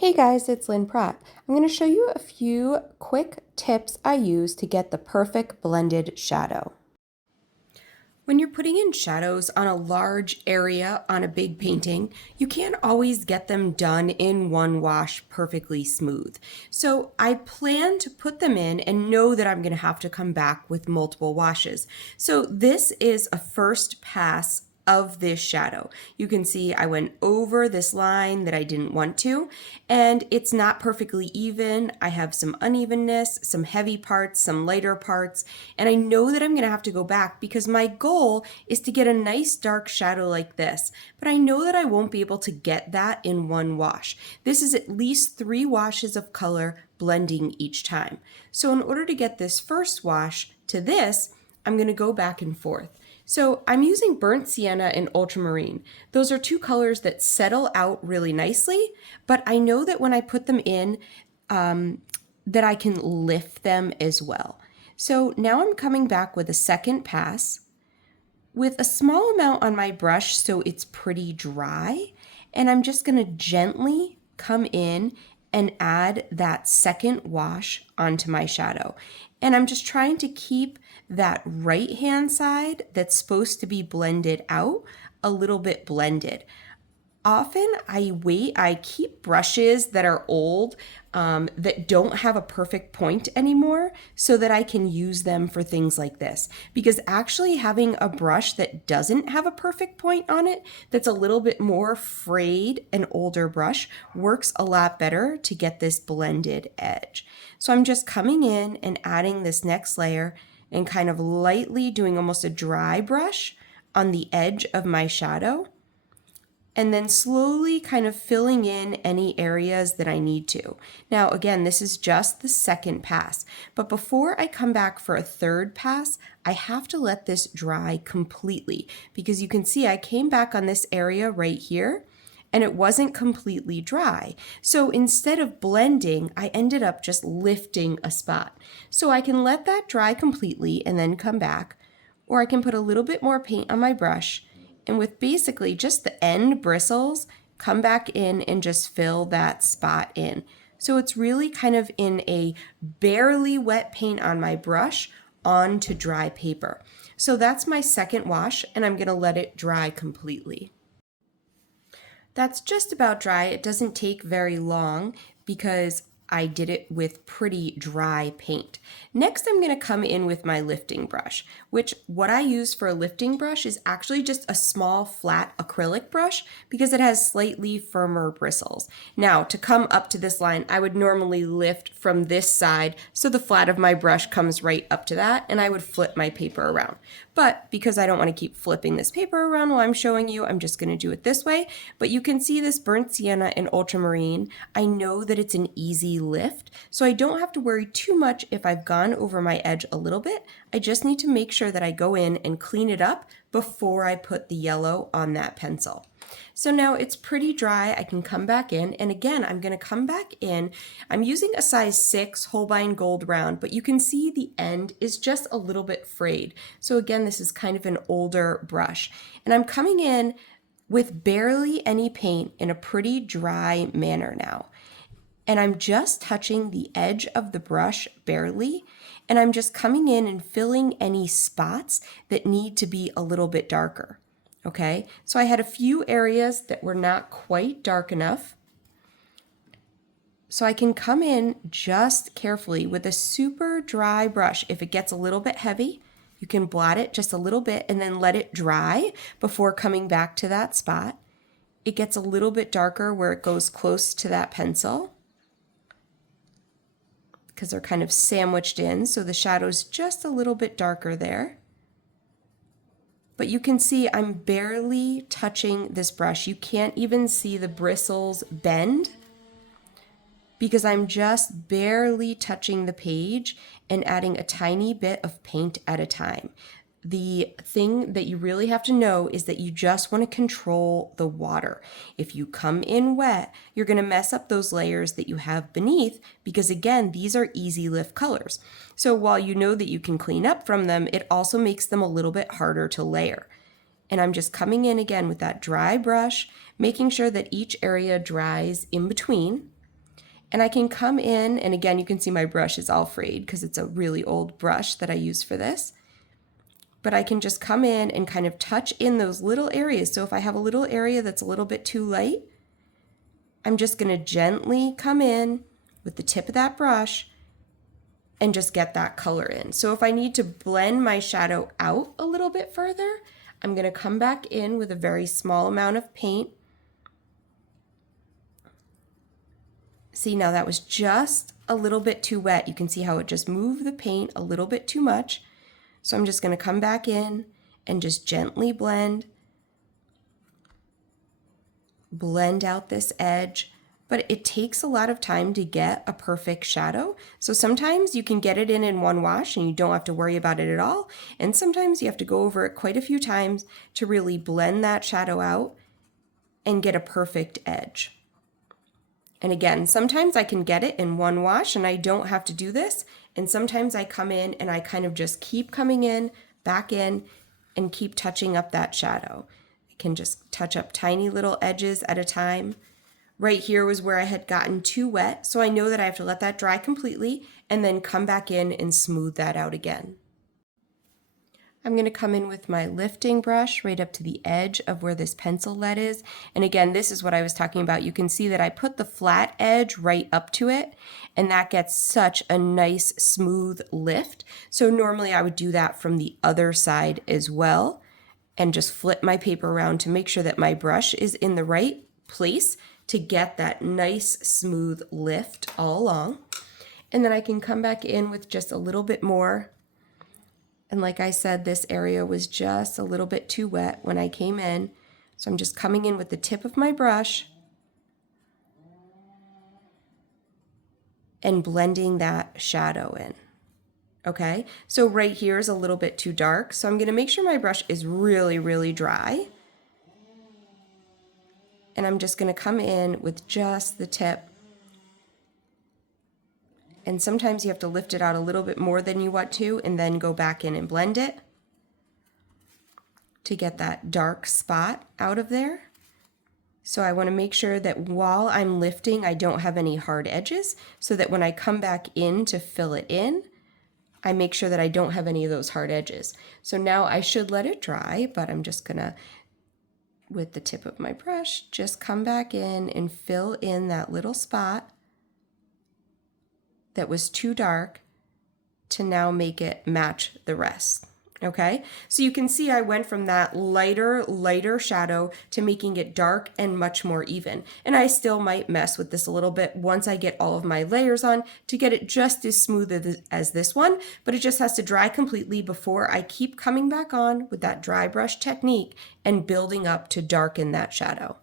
Hey guys, it's Lynn Pratt. I'm going to show you a few quick tips I use to get the perfect blended shadow. When you're putting in shadows on a large area on a big painting, you can't always get them done in one wash perfectly smooth. So I plan to put them in and know that I'm going to have to come back with multiple washes. So this is a first pass of this shadow. You can see I went over this line that I didn't want to, and it's not perfectly even. I have some unevenness, some heavy parts, some lighter parts, and I know that I'm going to have to go back because my goal is to get a nice dark shadow like this, but I know that I won't be able to get that in one wash. This is at least 3 washes of color blending each time. So in order to get this first wash to this, I'm going to go back and forth. So I'm using burnt sienna and ultramarine. Those are 2 colors that settle out really nicely, but I know that when I put them in, that I can lift them as well. So now I'm coming back with a second pass with a small amount on my brush so it's pretty dry, and I'm just going to gently come in and add that second wash onto my shadow. And I'm just trying to keep that right hand side that's supposed to be blended out a little bit blended. Often I keep brushes that are old that don't have a perfect point anymore so that I can use them for things like this. Because actually having a brush that doesn't have a perfect point on it, that's a little bit more frayed, an older brush, works a lot better to get this blended edge. So I'm just coming in and adding this next layer and kind of lightly doing almost a dry brush on the edge of my shadow, and then slowly kind of filling in any areas that I need to. Now, again, this is just the second pass, but before I come back for a third pass, I have to let this dry completely because you can see I came back on this area right here and it wasn't completely dry. So instead of blending, I ended up just lifting a spot. So I can let that dry completely and then come back, or I can put a little bit more paint on my brush and with basically just the end bristles, come back in and just fill that spot in. So it's really kind of in a barely wet paint on my brush onto dry paper. So that's my second wash, and I'm going to let it dry completely. That's just about dry. It doesn't take very long because I did it with pretty dry paint. Next, I'm going to come in with my lifting brush, which what I use for a lifting brush is actually just a small flat acrylic brush because it has slightly firmer bristles. Now, to come up to this line, I would normally lift from this side so the flat of my brush comes right up to that, and I would flip my paper around. But because I don't want to keep flipping this paper around while I'm showing you, I'm just going to do it this way. But you can see this burnt sienna and ultramarine. I know that it's an easy lift, so I don't have to worry too much if I've gone over my edge a little bit. I just need to make sure that I go in and clean it up before I put the yellow on that pencil. So now it's pretty dry. I can come back in, and again, I'm going to come back in. I'm using a size 6 Holbein Gold Round, but you can see the end is just a little bit frayed. So again, this is kind of an older brush, and I'm coming in with barely any paint in a pretty dry manner now. And I'm just touching the edge of the brush barely, and I'm just coming in and filling any spots that need to be a little bit darker. Okay, so I had a few areas that were not quite dark enough. So I can come in just carefully with a super dry brush. If it gets a little bit heavy, you can blot it just a little bit and then let it dry before coming back to that spot. It gets a little bit darker where it goes close to that pencil because they're kind of sandwiched in, so the shadow's just a little bit darker there. But you can see I'm barely touching this brush. You can't even see the bristles bend because I'm just barely touching the page and adding a tiny bit of paint at a time. The thing that you really have to know is that you just want to control the water. If you come in wet, you're going to mess up those layers that you have beneath because, again, these are easy lift colors. So while you know that you can clean up from them, it also makes them a little bit harder to layer. And I'm just coming in again with that dry brush, making sure that each area dries in between. And I can come in, and again, you can see my brush is all frayed because it's a really old brush that I use for this. But I can just come in and kind of touch in those little areas. So if I have a little area that's a little bit too light, I'm just going to gently come in with the tip of that brush and just get that color in. So if I need to blend my shadow out a little bit further, I'm going to come back in with a very small amount of paint. See, now that was just a little bit too wet. You can see how it just moved the paint a little bit too much. So I'm just going to come back in and just gently blend out this edge. But it takes a lot of time to get a perfect shadow. So sometimes you can get it in one wash and you don't have to worry about it at all. And sometimes you have to go over it quite a few times to really blend that shadow out and get a perfect edge. And again, sometimes I can get it in one wash and I don't have to do this. And sometimes I come in and I kind of just keep coming in, back in, and keep touching up that shadow. I can just touch up tiny little edges at a time. Right here was where I had gotten too wet, so I know that I have to let that dry completely and then come back in and smooth that out again. I'm going to come in with my lifting brush right up to the edge of where this pencil lead is. And again, this is what I was talking about. You can see that I put the flat edge right up to it, and that gets such a nice smooth lift. So normally I would do that from the other side as well and just flip my paper around to make sure that my brush is in the right place to get that nice smooth lift all along. And then I can come back in with just a little bit more. And like I said, this area was just a little bit too wet when I came in. So I'm just coming in with the tip of my brush and blending that shadow in. Okay, so right here is a little bit too dark. So I'm going to make sure my brush is really, really dry. And I'm just going to come in with just the tip. And sometimes you have to lift it out a little bit more than you want to and then go back in and blend it to get that dark spot out of there. So I want to make sure that while I'm lifting, I don't have any hard edges so that when I come back in to fill it in, I make sure that I don't have any of those hard edges. So now I should let it dry, but I'm just going to, with the tip of my brush, just come back in and fill in that little spot that was too dark to now make it match the rest. Okay, so you can see I went from that lighter shadow to making it dark and much more even. And I still might mess with this a little bit once I get all of my layers on to get it just as smooth as this one, but it just has to dry completely before I keep coming back on with that dry brush technique and building up to darken that shadow.